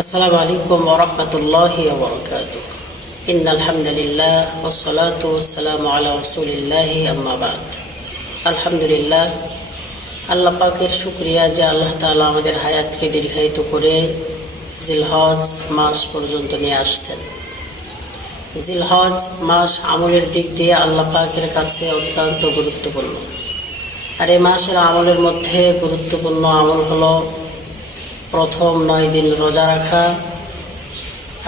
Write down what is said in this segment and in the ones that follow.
আসসালামু আলাইকুম ওয়া রাহমাতুল্লাহি ওয়া বারাকাতুহু। ইন্নাল হামদুলিল্লাহ ওয়াস সালাতু ওয়াস সালামু আলা রাসূলিল্লাহি আম্মা বাদ। আলহামদুলিল্লাহ, আল্লাহ পাকের শুকরিয়া যে আল্লাহ তাআলা আমাদের হায়াতকে দীর্ঘায়িত করে জিলহজ মাস পর্যন্ত নিয়ে আসতেন। জিলহজ মাস আমলের দিক দিয়ে আল্লাহ পাকের কাছে অত্যন্ত গুরুত্বপূর্ণ। আর এই মাসের আমলের মধ্যে গুরুত্বপূর্ণ আমল হলো প্রথম 9 দিন রোজা রাখা,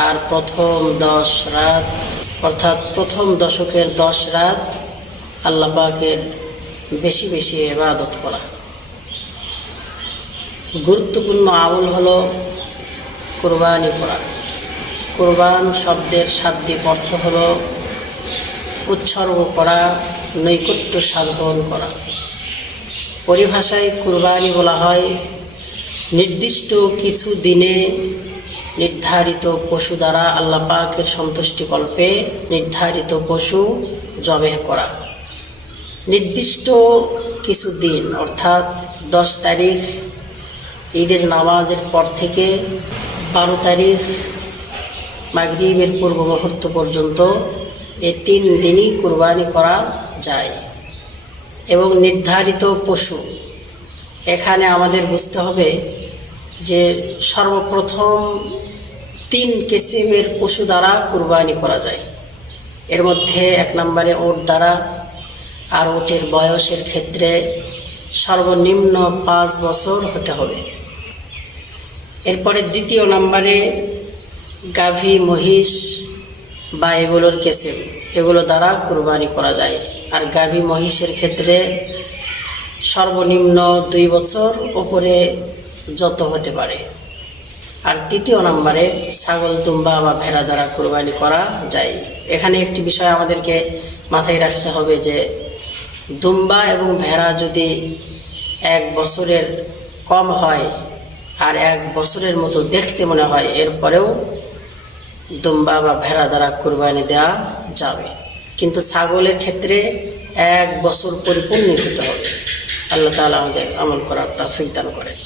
আর প্রথম 10 রাত অর্থাৎ প্রথম দশকের 10 রাত আল্লাহ পাকের বেশি বেশি ইবাদত করা। গুরুত্বপূর্ণ আমল হলো কুরবানি করা। কুরবান শব্দের শাব্দিক অর্থ হলো উৎসর্গ করা, নৈকট্য সাধন করা। পরিভাষায় কুরবানি বলা হয় নির্দিষ্ট কিছু দিনে নির্ধারিত পশু দ্বারা আল্লাহ পাকের সন্তুষ্টিকল্পে নির্ধারিত পশু জবেহ করা। নির্দিষ্ট কিছু দিন অর্থাৎ 10 তারিখ ঈদের নামাজের পর থেকে 12 তারিখ মাগরিবের পূর্ব মুহূর্ত পর্যন্ত এই 3 দিনই কুরবানি করা যায়। এবং নির্ধারিত পশু, এখানে আমাদের বুঝতে হবে যে সর্বপ্রথম 3 কিসিমের পশু দ্বারা কুরবানি করা যায়। এর মধ্যে 1 নম্বরে ওট দ্বারা, আর ওটের বয়সের ক্ষেত্রে সর্বনিম্ন 5 বছর হতে হবে। এরপরে 2য় নম্বরে গাভী, মহিষ বা এগুলোর কিসিম, এগুলো দ্বারা কুরবানি করা যায়। আর গাভী মহিষের ক্ষেত্রে সর্বনিম্ন 2 বছর উপরে যত হতে পারে। আর 3য় নম্বরে ছাগল, দুম্বা বা ভেড়া দ্বারা কুরবানি করা যায়। এখানে একটি বিষয় আমাদেরকে মাথায় রাখতে হবে যে দুম্বা এবং ভেড়া যদি 1 বছরের কম হয় আর 1 বছরের মতো দেখতে মনে হয়, এরপরেও দুম্বা বা ভেড়া দ্বারা কুরবানি দেওয়া যাবে। কিন্তু ছাগলের ক্ষেত্রে 1 বছর পরিপূর্ণ হতে হবে। আল্লাহ তাআলা আমাদের আমল করার তৌফিক দান করেন।